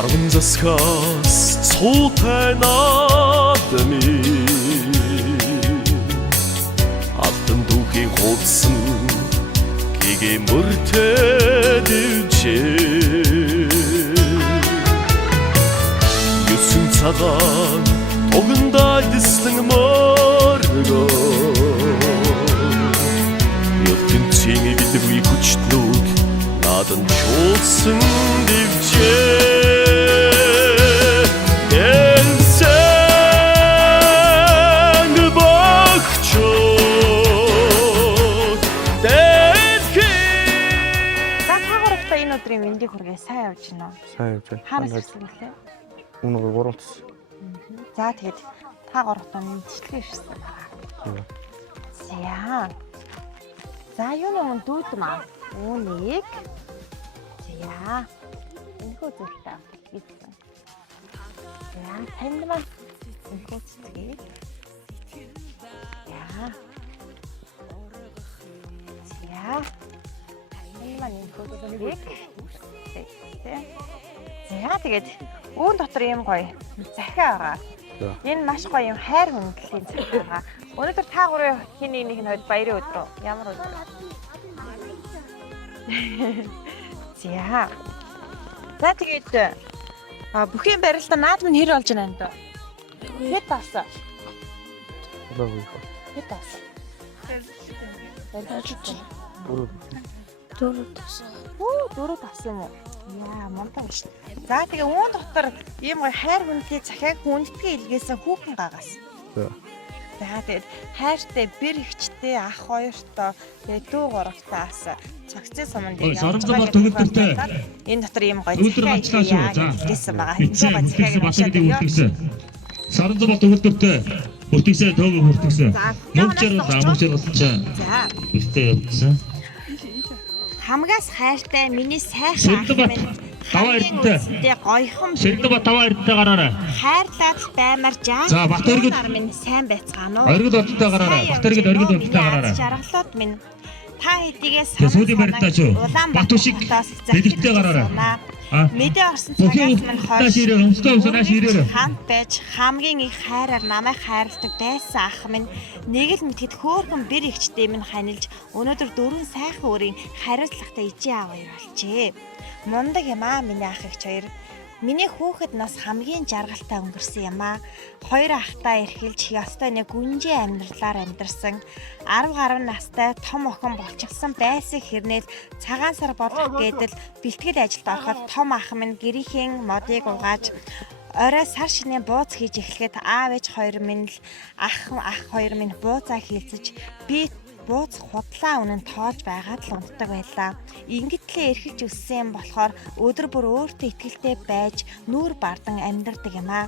арган засгаас цуутай наадами алдан дүүхийн хуудсан гэгээ мөртөө дэвчээ юусэн цагаан тогондоо дэслэн моргоо ертөнцийн эвдэггүй хүчтнүүд надан чуулсан дэвчээ Мэндийг хүргээ сайн явж байна уу? Сайн явж байна. Хаанаас ирсэн гэлээ? Өнөөгөө 3 тас. За тэгээд та 3 тоо мэдчилгээ ирсэн байна. За юу юм дүүдм аа. Үүнийг за энэхүү зүйлтэй хийсэн. За танд маань энэхүү цэцгийг. Маань энэхүү зүйлийг. За тэгээд үүн дотор юм гоё захиа байгаа. Энэ маш гоё юм хайр хүндэлийн захиа байгаа. Өнөөдөр та гурав хин нэг нь хойд баярын өдрөө. Ямар өдөр? За тэгээд бүхийн барилтаа наад минь хэр болж байна энэ? Хэд таасан? Хэд таасан? Дөрөв тасан юм уу? Яа, мундаг шүү. За тэгээ үүн дотор ийм гоё хайр хүндэлийн захиаг хүндэтгэ илгээсэн хүүхэн гагаас. За тэгээд хайртай бэр ихчтэй ах хоёртой тэгээ дүү гуравтаас цогцын суманд явж байгаа. Энэ дотор ийм гоё захиаг илгээсэн байгаа. Энэ гоё захиаг Саранза бол төгөлдөртэй бүртгэсээ төөгөө бүртгэсэн. Мөнгөчөр болсон. За. Ихтэй явсан. Хамгаас хайртай миний сайхан ах минь таваа эрдэнтэй гоёхон Ширдэ ба таваа эрдэнтэй гараарай. Хайрлаад баймар жаа. За Бат өргөд минь сайн байцгаана уу? Оргид одтой гараарай. Бат өргөд одтой гараарай. Жаргалууд минь та хэдийгээ сүүлийн барьтаач юу? Бат шиг дэлгэртэй гараарай. Мэдээ орсон цагаас минь хойш хамт байж хамгийн их хайраар намайг хайрладаг байсан ах минь нэг л мэтгэд хөөрхөн бэр ихчтэй минь ханилж өнөөдөр дөрвөн сайхан өрийн хариуцлагатай ижи аав хоёр болжээ. Мундаг юм аа миний ах ихч хоёр. Миний хүүхэд нас хамгийн жаргалтай өнгөрсөн юм аа. Хоёр ахтай эрхэлж ёстой нэг гүнжээ амьдралаар амьдарсан 10 гаруй настай том охин болчихсон байсан хэрнээл цагаан сар болох гэдэл бэлтгэл ажилд ороход том ах минь гэрийнхэн модыг угааж орой сар шинэ бууз хийж эхлэхэд аав ээж хоёр минь л ах хоёр минь бууцаа хийлцэж би бууз худлаа үнэн тоож байгаад л унтдаг байлаа. Ингэтлээ эрхэж өссөн болохоор өдөр бүр өөртөө итгэлтэй байж нүүр бардан амьдардаг юм аа.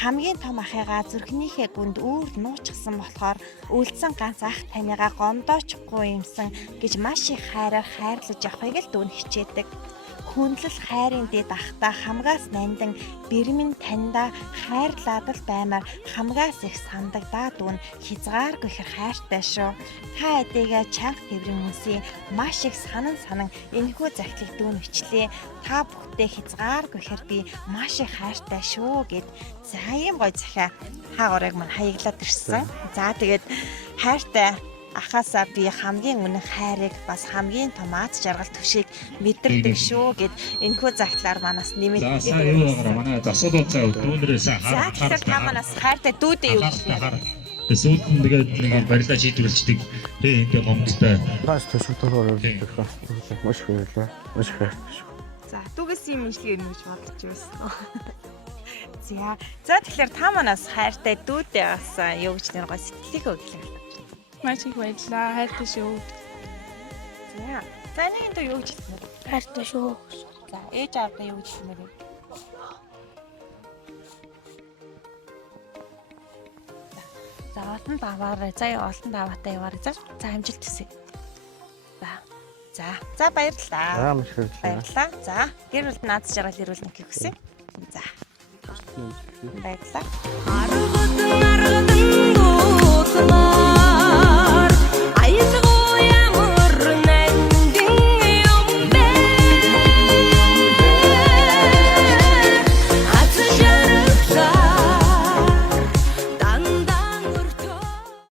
Хамгийн том ахыгаа зүрхнийхээ гүнд үүр нууцсан болохоор үлдсэн ганц ах танигаа гомдоочихгүй юмсан гэж маш их хайраар хайрлаж явахыг л дүүн хичээдэг. Хүндлэл хайрын дэд ахта хамгаас нандан бэрмэн таньда хайрлаад л баймаар хамгаас их сандагдаад үн хязгааргүй их хайртай шүү. Та эдээгээ чанга тэврэн үнсээ маш их санан энэхүү захидлыг дүүн бичлээ. Та бүхтэй хязгааргүй ихэр би маш их хайртай шүү гэд. За ийм гоё захиа хаагаарыг мань хаяглаад ирсэн. За тэгээд хайртай ахаасаа би хамгийн үнэн хайрыг бас хамгийн том аз жаргал төвшийг мэдэрдэг шүү гэд энэхүү загтлаар манаас нэмээд өгөөд манай засвал цаа дүүнэрээс харахаар та манаас хайртай дүүдээ юу сүүлд нь тэгээд нэг барилаа шийдвэрлждэг тэг ингээ гомдтой Таас төшөлтөөр өргөх маш их байлаа. Маш их хайртай шүү. За дүүгээс юм имжлэг ирнэ гэж бодож байсан. За тэгэхээр та манаас хайртай дүүдээ бас юу гэж нэр гоо сэтгэлийнхээ хөдлөв. Маш их баярлаа. Хайртай шүү. За нэг энэ юу гэж хэлсэн бэ? Хайртай шүү. За ээж аавдаа юу гэж хэлсэн бэ? За олон даваарай. Заяа олон даваатай яваарай. За амжилт хүсье. За баярлалаа. Маш их баярлалаа. За гэр бүлд наадж жаргал ирүүлнэ гэх хүсье. За. Баярлалаа.